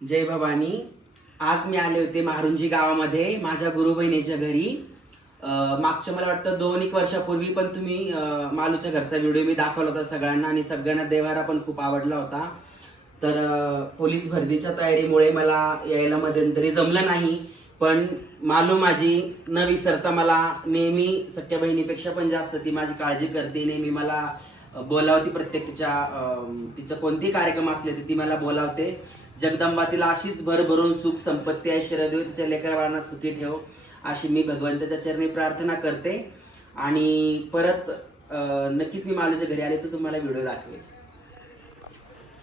जय भवानी. आज मी आले होते महारुंजी गावामध्ये माझ्या गुरु बहिणीच्या घरी मागच्या मला वाटतं दोन एक वर्षापूर्वी पण तुम्ही मालूच्या घरचा व्हिडिओ मी दाखवला होता सगळ्यांना आणि सगळ्यांना देवारा पण खूप आवडला होता. तर पोलीस भरतीच्या तयारीमुळे मला यायला मध्यंतरी जमलं नाही. पण मालू माझी न विसरता मला नेहमी सख्या बहिणीपेक्षा पण जास्त ती माझी काळजी करते. नेहमी मला बोलावती प्रत्येक तिच्या तिचं कोणतेही कार्यक्रम असले तर ती मला बोलावते. जगदंबा तिला अशीच भरभरून सुख संपत्ती ऐश्वर्य देऊ तिच्या लेकरा बाळांना सुखी ठेव अशी मी भगवंताच्या चरणी प्रार्थना करते. आणि परत नक्कीच मी मालूच्या घरी आले तर तुम्हाला व्हिडिओ दाखवेल.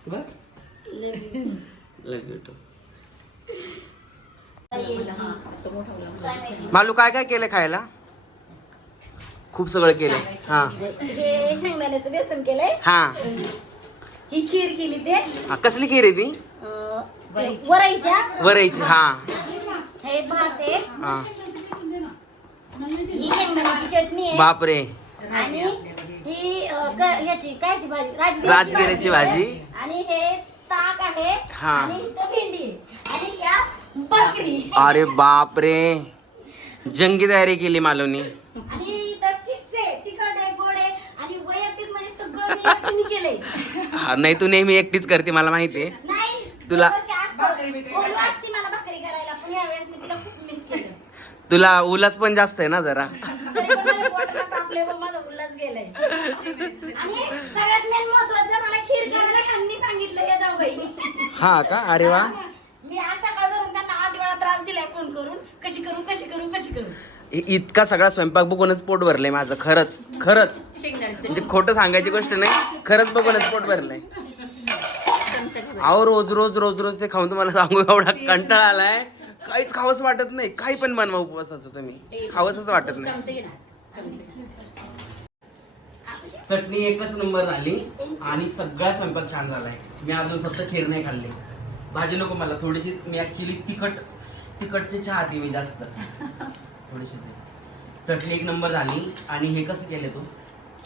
बस. लव यू टू मालू काय काय केलं खायला? खूप सगळं केलं. हा. हे शेंगदाण्याचं बेसन केलंय. हा. ही खीर केली ते. हा कसली खीर आहे ती? अं, वरायची हा. हे भात आहे हा. ही शेंगदाण्याची चटणी आहे. बापरे. आणि ही अं, क- ह्याची कायची भाजी? राजगिरीची राजगिरीची भाजी. आणि हे ताक आहे. हा. आणि इथं भेंडी आहे. आणि भाकरी अरे बापरे. जंगी तयारी केली मालूनी आणि इथं चिप्स आहे तिखट आहे गोड आहे. आणि वैयक्तिक म्हणजे सगळं मी एकटीने केलंय. हा, नाही तू नेहमी एकटीच करते मला माहिती आहे. नाही तुला- दरवर्षी बोलू असती मला भाकरी करायला? पण यावेळेस मी तिला खूप मिस केलं. तुला उल्हास पण जास्त आहे ना जरा. तरी पण मला पोटाला कापलंय व माझा उल्हास गेलाय. आणि सगळ्यात मेन महत्वाचं मला खीर करायला ह्यांनी सांगितलं या जाऊ बाई. हा का? अरे वा. मी आज सकाळ धरून त्यांना आठ वेळा त्रास दिलाय फोन करून. कशी करू कशी करू कशी करू? इ- इतका सगळा स्वयंपाक बघूनच पोट भरलंय माझं. खरंच खरंच. म्हणजे खोटं सांगायची गोष्ट नाही. खरंच बघूनच पोट भरलंय. अहो रोज रोज रोज रोज ते खाऊन तुम्हाला सांगू एवढा कंटाळा आलाय. काहीच खावंच वाटत नाही. काही पण बनवा उपवासाचं तुम्ही. खावंच वाटत नाही. चटणी एकच नंबर झाली आणि सगळा स्वयंपाक छान झालाय. मी अजून फक्त खीर नाही खाल्ली. भाजी नको मला थोडीशी मी ऍक्च्युली तिखट तिखटची चहा ती मी जास्त. थोडीशी. चटणी एक नंबर झाली आणि हे कसं केले तू?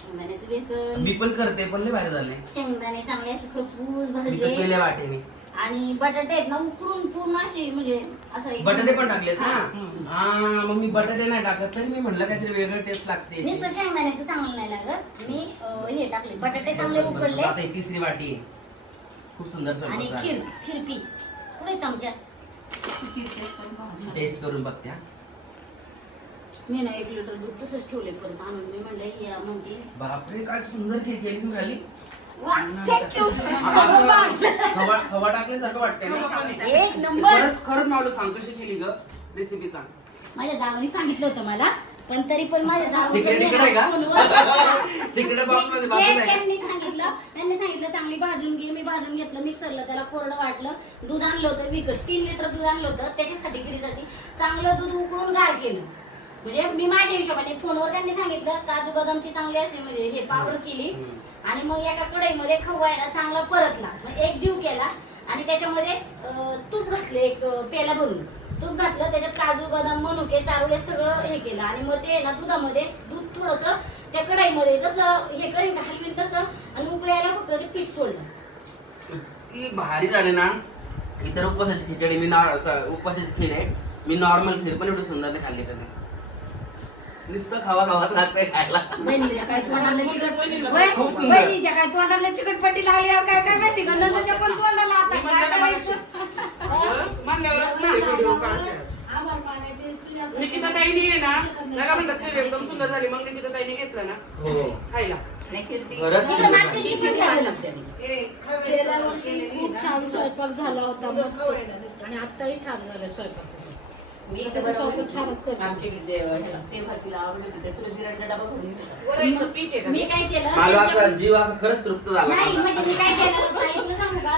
शेंगदाण्याचं बेसन. मी पण करते पण लय भारी झाले शेंगदाणे चांगले असे खरपूस मी तर भाजले. पेल्या वाटे मी. आणि बटाटे आहेत ना उकडून पूर्ण असे म्हणजे असं एक- बटाटे पण टाकलेत ना? हम्म. हा मग मी बटाटे नाही टाकत तरी मी म्हटलं काहीतरी वेगळं टेस्ट लागते. नुसतं शेंगदाण्याचं चांगलं नाही लागत. मी अं, हे टाकले बटाटे चांगले उकडले. आता ही तिसरी वाटी आहे. खूप सुंदर आणि स्वयंपाक खीर. खिरपी पुढे चमचा? टेस्ट करून बघत्या मी ना एक लिटर दूध तसंच ठेवले परत आणून. मी म्हणलं या म्हणते. बापरे काय सुंदर केक केली तू खाली. थँक्यू खवा खवा टाकल्यासारखं वाटतंय ना? एक नंबर. खरंच खरंच मला सांग कशी केली ग? रेसिपी सांग. माझ्या जावानी सांगितलं होतं मला पण तरी पण माझ्या जावाचं Secret मी इकडे आहे का? फोनवर- Secret box मध्ये जे- बाजूला आहे जे का? त्यांनी सांगितलं त्यांनी सांगितलं चांगली भाजून घे. मी भाजून घेतलं मिक्सरला त्याला कोरडं वाटलं. दूध आणलं होतं विकत तीन लिटर दूध आणलं होतं. त्याच्यासाठी खिरीसाठी चांगलं दूध उकळून गार केलं. म्हणजे मी माझ्या हिशोबाने फोनवर त्यांनी सांगितलं काजू बदामची चांगली असे म्हणजे हे पावडर केली. आणि मग एका कढईमध्ये खवा आहे ना चांगला परतला. मग एक जीव केला आणि त्याच्यामध्ये तूप घातले एक पेला भरून. तूप घातलं त्याच्यात काजू बदाम मनुके चारोळे सगळं हे केलं. आणि मग ते ना दुधामध्ये दूध थोडस त्या कढईमध्ये जसं हे करीन का हलवीन तसं आणि उकळायला फक्त ते पीठ सोडलं. इतकी भारी झाली ना. इतर उपवासाची खिचडी मी नॉ- असं उपवासाची खीर आहे. मी नॉर्मल खीर पण एवढी सुंदर खाल्ली कधी. नुसतं खावा खावा लागतंय खायला. बहिणीच्या काय तोंडाला चिकट खूप सुंदर. बहिणीच्या काय तोंडाला चिकटपट्टी काय काय माहिती का? नंदच्या पण तोंडाला आता. काय करायचं? म्हणल्यावरच ना व्हिडिओ काढते निकिता ताईने आहे ना खीर एकदम सुंदर झाली. मग निकिता ताईने घेतलं ना हो. खायला. खरंच तिकडे सुंदर. मागच्या पण झालं. गेल्या वर्षी खूप छान स्वयंपाक झाला होता मस्त. आणि आताही छान झालं स्वयंपाक. मी तसं तर स्वयंपाक छानच करते. आमच्या इकडे ह्याला ते भातीला आवडत होते त्याचं जिराचा डबा घरून येत होता. वरईचं पीठ आहे का मी ते? काय केलं? मला असा जीव असा खरंच तृप्त झाला नाही माझा. म्हणजे मी काय केलं? ताई तुला सांगू का?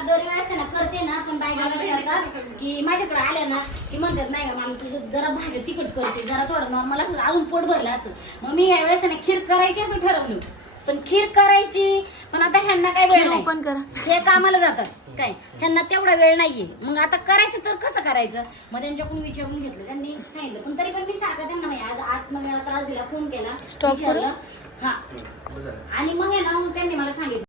ना करते ना पण बायका की माझ्याकडे आल्या ना की म्हणतात नाही का माम तुझं जरा भाज्या तिखट करते जरा थोडं नॉर्मल असं अजून पोट भरलं असतं मग मी यावेळेस आहे ना खीर करायची असं ठरवलं. पण खीर करायची पण आता ह्यांना काय वेळ नाही. ओपन करा. हे कामाला जातात. काय? ह्यांना तेवढा वेळ नाहीये. मग आता करायचं तर कसं करायचं? मग त्यांच्याकडून विचारून घेतलं. त्यांनी सांगितलं. पण तरी पण मी सारखं त्यांना माहिती आज आठ नऊ वेळा त्रास दिला फोन केला? विचारलं. हा. आणि मग आहे ना मग त्यांनी मला सांगितलं.